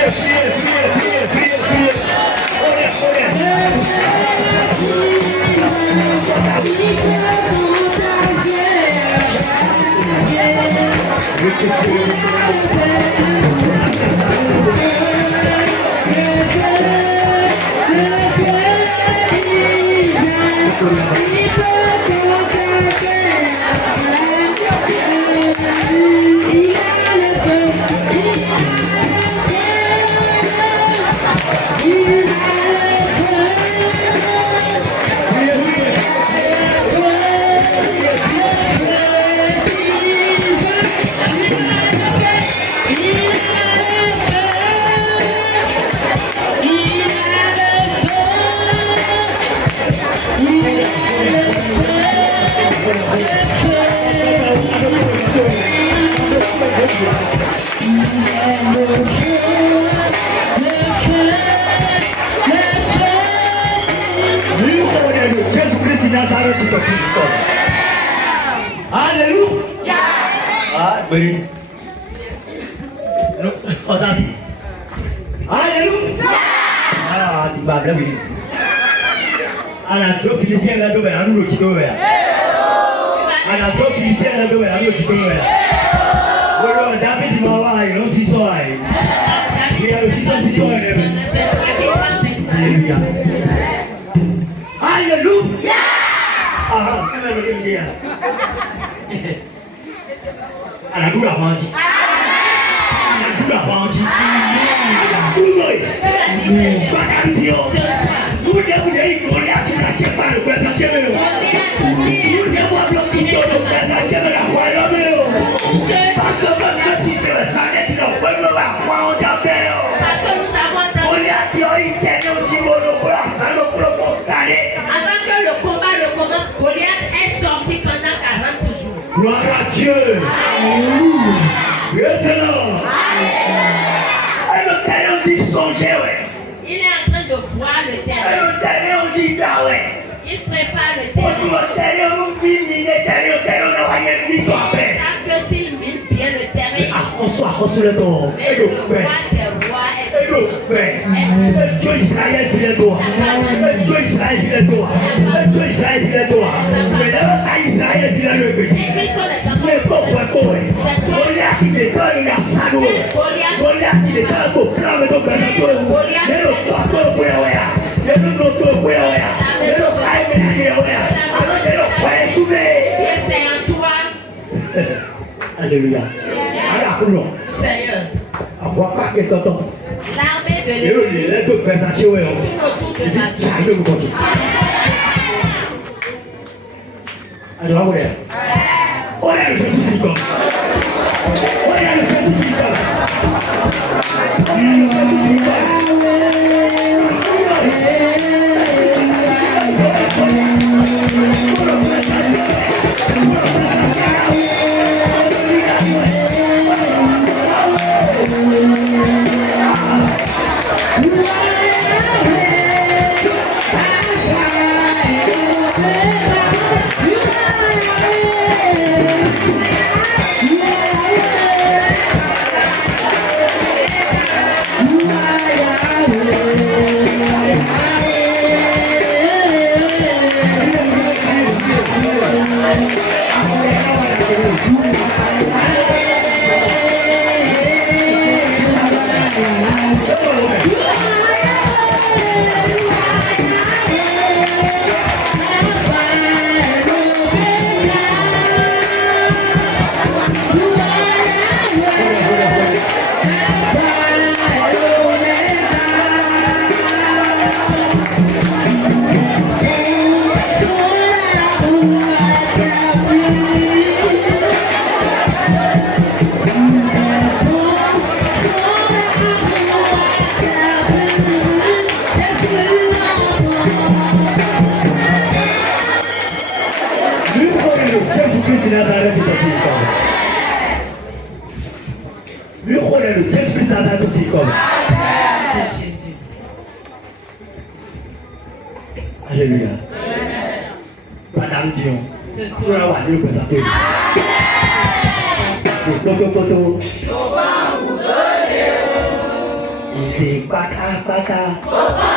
Alléluia. Ah, oui. Alléluia. Ah, di Bible oui. Ana drop ni se la do be anu lo kito ya. Ana drop ni se la do be anu lo kito ya. Wolo David ma wa yi lo si so ai. Ni ya lo si so ai. Alléluia. Alléluia. Ah, alléluia. Anadura maji. Avant que le combat ne commence, Goliath est sorti pendant 40 jours. Gloire à Dieu. Yes, Seigneur. Le terrain dit songer, ouais. Il est en train de voir le terrain. Le terrain dit ouais. Il prépare le Pour terrain. le terrain, nous vivons le terrain n'a rien dit toi. Il savent que s'il mine bien le terrain, Reçois le don. mais Et le le roi paix. des rois est Et le paix. Et Dieu Israël puis les doigts. Et Dieu Israël puis les doigts. Et Dieu Israël puis les doigts. Mais là, Israël puis le petit. Et qui sont les enfants? Les pauvres pauvres. Goliath qui décolle la salaud. Goliath qui décolle au plan de ton présentateur. Et le corps pour le et le noto pour et le pain ménagé. Alors que le pain soulevé. Et c'est en toi, Alléluia. Alors, Seigneur. avoir pas que tonton. L'armée de Et l'Église le lait de présenter ouais. tout autour de la Tiens, il me compte. Alors, ouais. On est le Jésus comme. On est le Jésus comme. On est le Jésus Lui connaît le Saint-Esprit, ça a aussi comme. De Jésus. Alléluia. Madame Dion. Ce Pour soir. avoir Dieu présenté. C'est poto. C'est pata. Oh,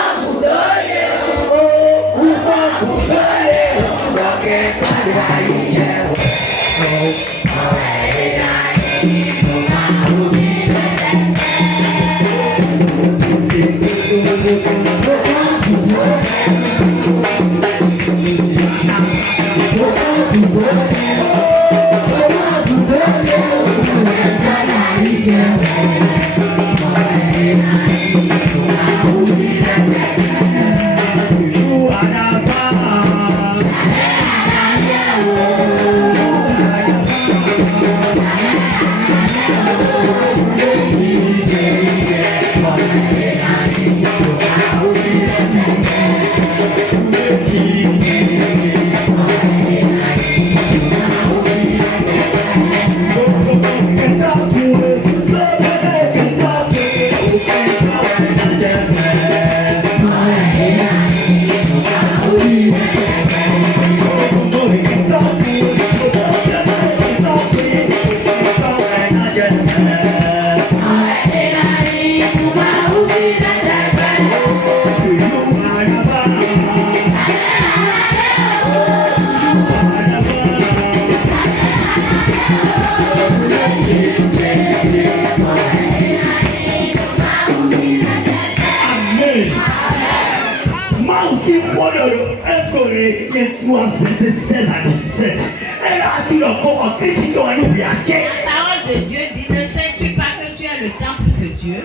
Corinthiens 3, verset 16 à 17. Elle a dit encore en Christ, La parole de Dieu dit, ne sais-tu pas que tu es le temple de Dieu?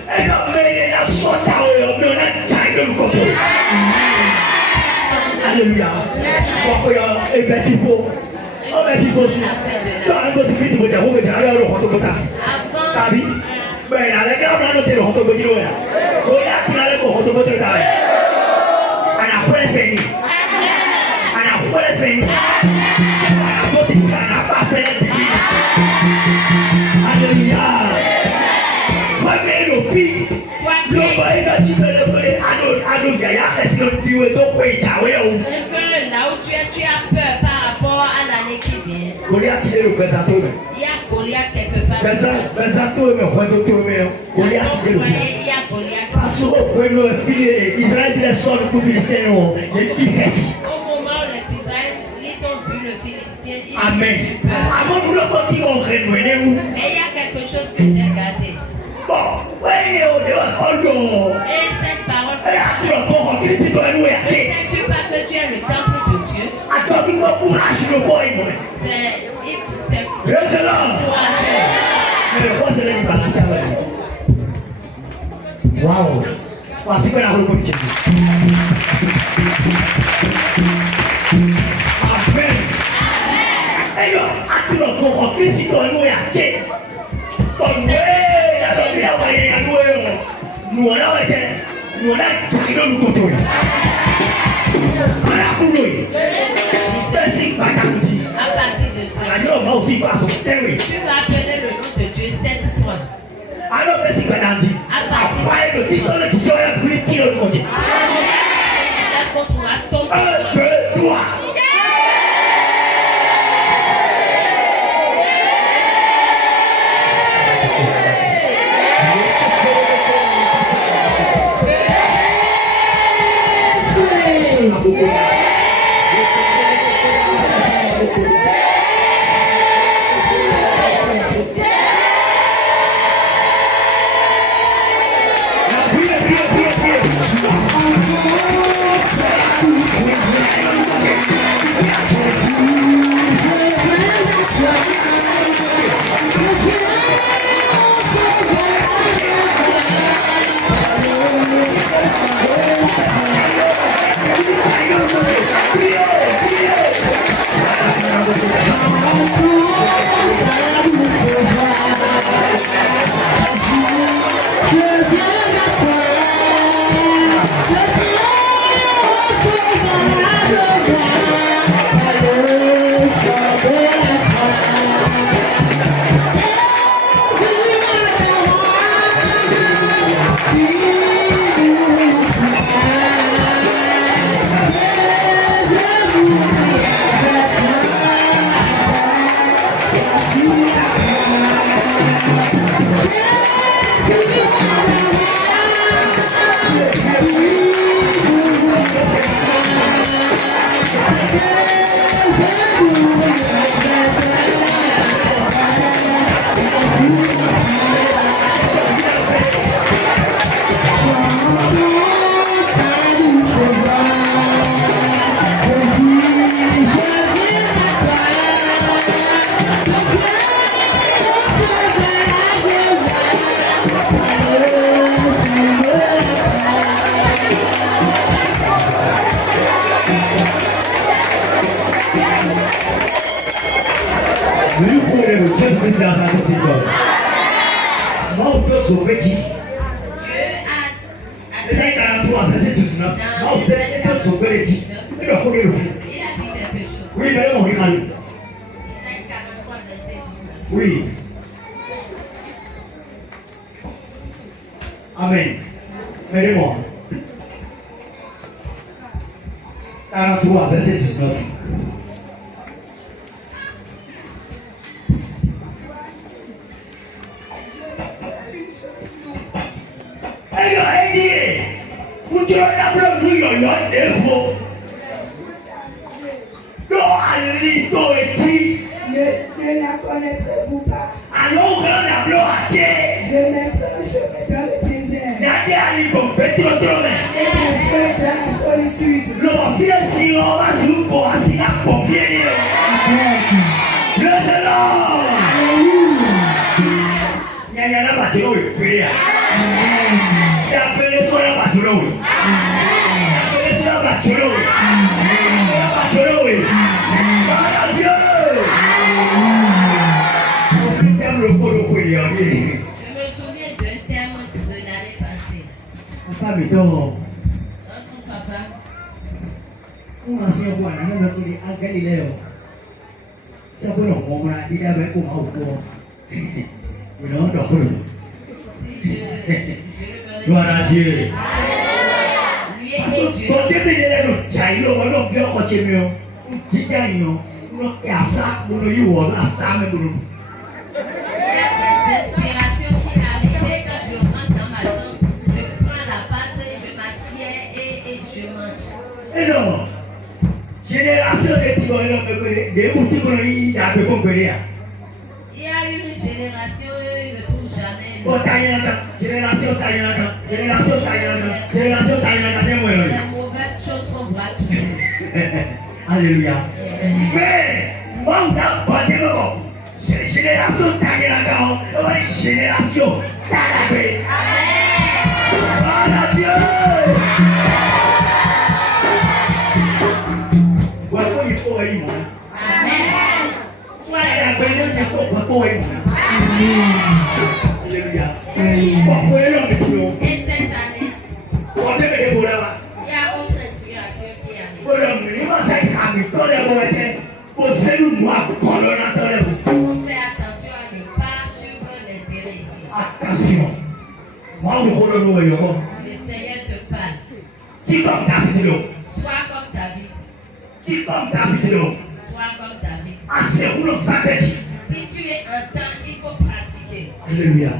Alléluia. Là où tu as peur par rapport à l'année qui vient. Goliath il est représenté. Il y a Goliath quelque part. Il y a Goliath. parce que Israël les sort pour Philistins, Au moment où les Israélites ont vu le Philistin, ils Amen. ont eu peur. Avant nous le continuons, Mais il y a quelque chose que j'ai gardé. bon, Et cette parole, ne sais-tu pas que tu es le temple de Dieu? C'est Wow. Voici que la reconnaissance. Amen. Et là, attends encore, Christ, il doit nous aider. Nous on a tiré le couteau. On a couru. C'est pas ta boutique. à partir de ce Alors, moi aussi, pas son terrain. tu vas appeler le nom de Dieu 7 fois. Alors, c'est pas ta boutique. Après, le titre, le titre, il a pris tiré le côté. D'accord, on va tomber. 1, 2, 3. Dieu a... Verset 19. Non, vous êtes sauvé les dix. Il a dit quelque chose. Oui, mais on regarde. Isaïe 43, verset 19. Oui. Amen. Mettez-moi. 43, verset 19. Ne la connaissez-vous pas? Alors, on a Je mettrai un chemin dans le désert et des feux dans la solitude. Je me souviens d'un terme de l'année passée. Papa me donne. Notre papa, Un ancien roi, un homme appelé en Galilée. C'est un peu long, on m'a dit avec moi au cours. Vous n'en avez pas. si je le Gloire à Dieu. lui Parce et que Dieu. quand Dieu me dit là, nous jaillons, on a bien continué. Nous jaillons, nous cassons, nous nous y allons, à ça même nous. Cette inspiration qui est arrivée quand je rentre dans ma chambre, je prends la pâte, je m'assieds et je mange. Et non, génération de Tigor, des outils qu'on a eu dans le Congolais. Il y a une génération, ils ne trouvent jamais. Bon, génération Taïlanda, génération Taïlanda, génération Taïlanda, c'est moi. Les mauvaises choses qu'on voit toujours. Alléluia. Mais, moi, on a pas de bon. Génération Taïlanda, génération Taïlanda. Voilà Dieu. Voilà, il faut aller, moi. Amen. Voilà, il faut aller, moi. Alléluia. Pourquoi est-ce que tu veux? Et cette année, Pourquoi est-ce que tu veux? il y a autre inspiration qui arrive. Voilà, il va s'être calmé. Quand les gens étaient posés, nous, moi, colonna dans les rues. Il faut faire attention à ne pas suivre les hérésies. Attention. Moi, je connais le Seigneur. Le Seigneur te passe. Si comme David, Sois comme David. si comme David, Sois comme David. assez pour le savoir. Si tu es un temps, il faut pratiquer. Alléluia.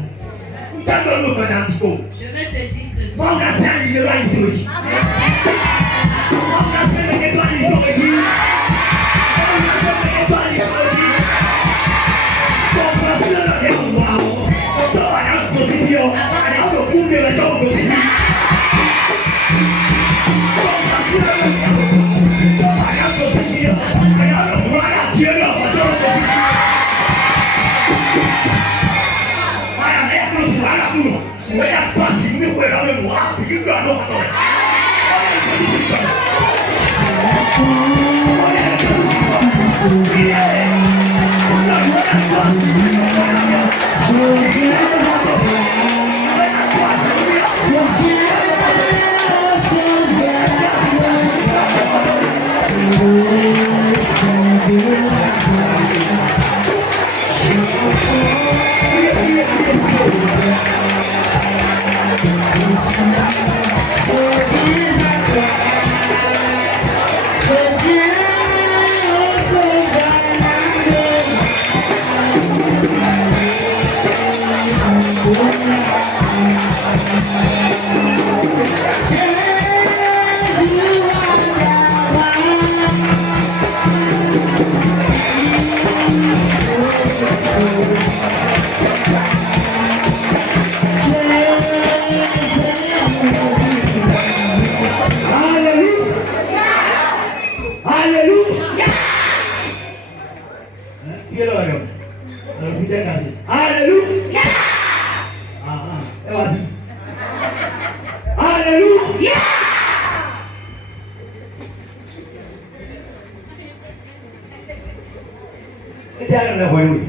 Nous t'avons le Canadico. Je veux te dire ce Moi, soir. on a fait un livre à l'idéologie. On a fait un livre à l'idéologie. On a fait un livre à l'idéologie. On va faire un livre à l'idéologie. On va faire un livre à l'idéologie. On va faire un livre à l'idéologie. Alléluia. Alléluia. Et bien, on a voulu.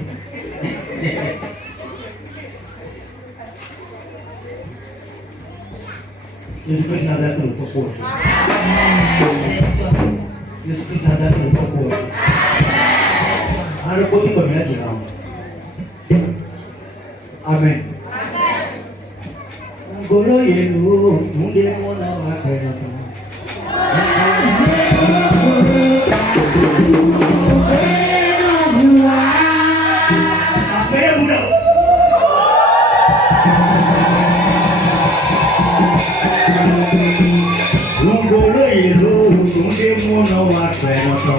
Yesus Kristus ada tu pokok. Yesus Kristus ada tu pokok. Ada pokok itu berbeda juga. Amin. Golo yelu, mungkin mau nama kerana tu. Apa yang muda? Golo yelu, mungkin mau nama kerana tu.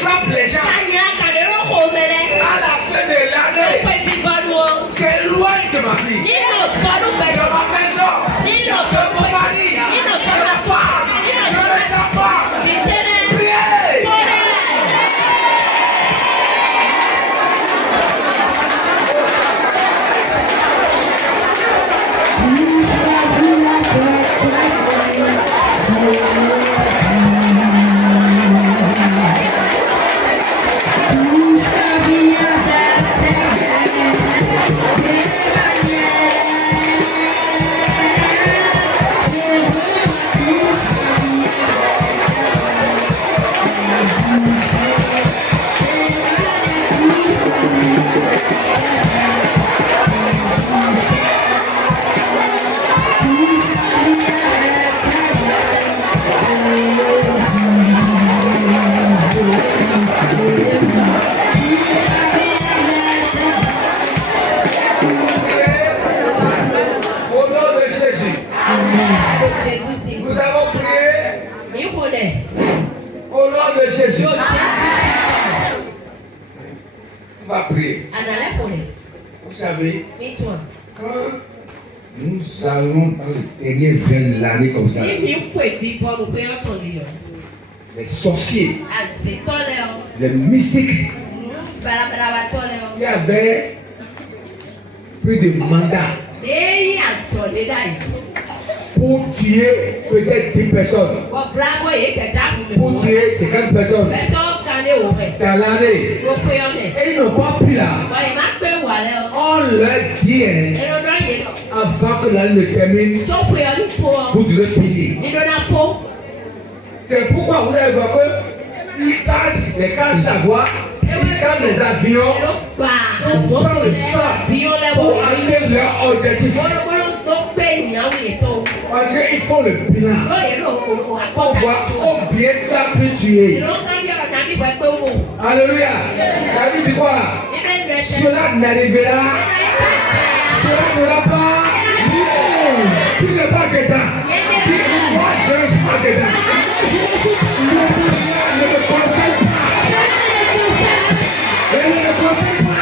frappe les gens. À la fin de l'année, s'éloigne de ma vie, de ma maison, de mon mari, de ma femme, de mes enfants. Priez. Nous avons prié au nom de Jésus. On va prier. Vous savez, quand nous allons dans le dernier vers l'année comme ça, les sorciers, les mystiques qui avaient pris des mandats pour tuer peut-être 10 personnes, pour tuer 50 personnes dans l'année. Et ils n'ont pas pris là. On leur dit avant que l'année ne termine, vous devez payer. C'est pourquoi vous allez voir qu'ils cassent la voie, ils cassent les avions pour prendre le sang, pour atteindre leur objectif. Parce qu'ils font le bilan. On voit combien tu as pu tuer. Alléluia. Ça veut dire quoi? Cela n'arrivera. Cela n'aura pas. Tu n'es pas dedans. Moi, je ne suis pas dedans. Ne me conseille pas. Ne me conseille pas.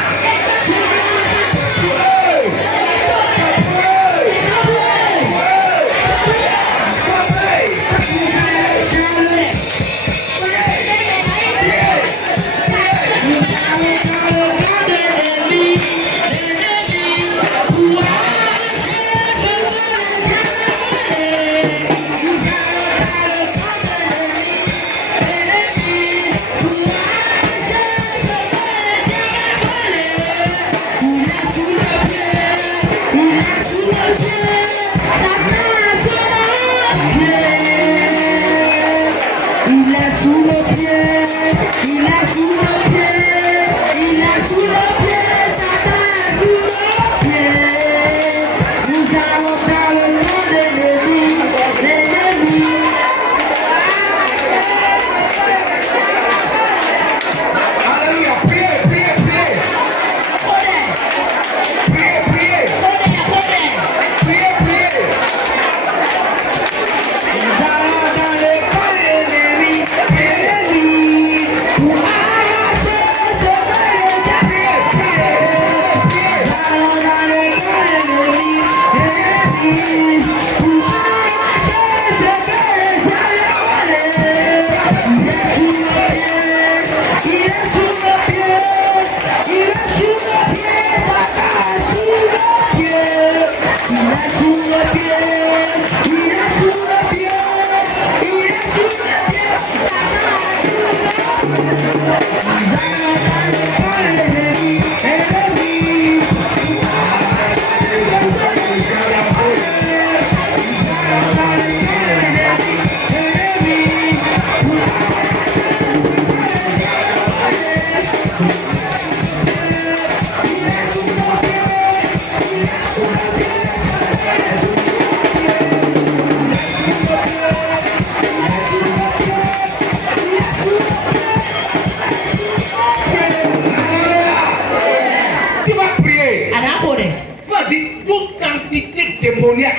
démoniaque.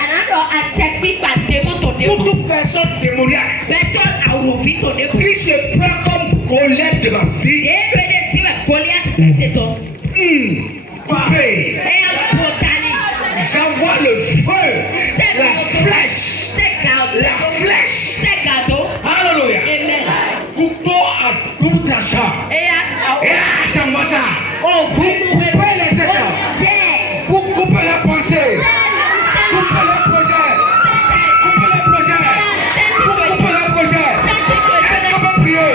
Toute personne démoniaque qui se prend comme Goliath de ma affecté ton. Coupé. Et un botanique. J'envoie le feu. La flèche. La flèche. C'est cadeau. Alléluia. Amen. Couteau à tout achat. Et à Et à Chambassa. oh, Vous coupez les têtes. Vous coupez la pensée. Coupez les projets. Coupez les projets. Vous coupez les projets. Est-ce qu'on peut prier?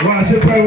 Voilà, c'est prêt,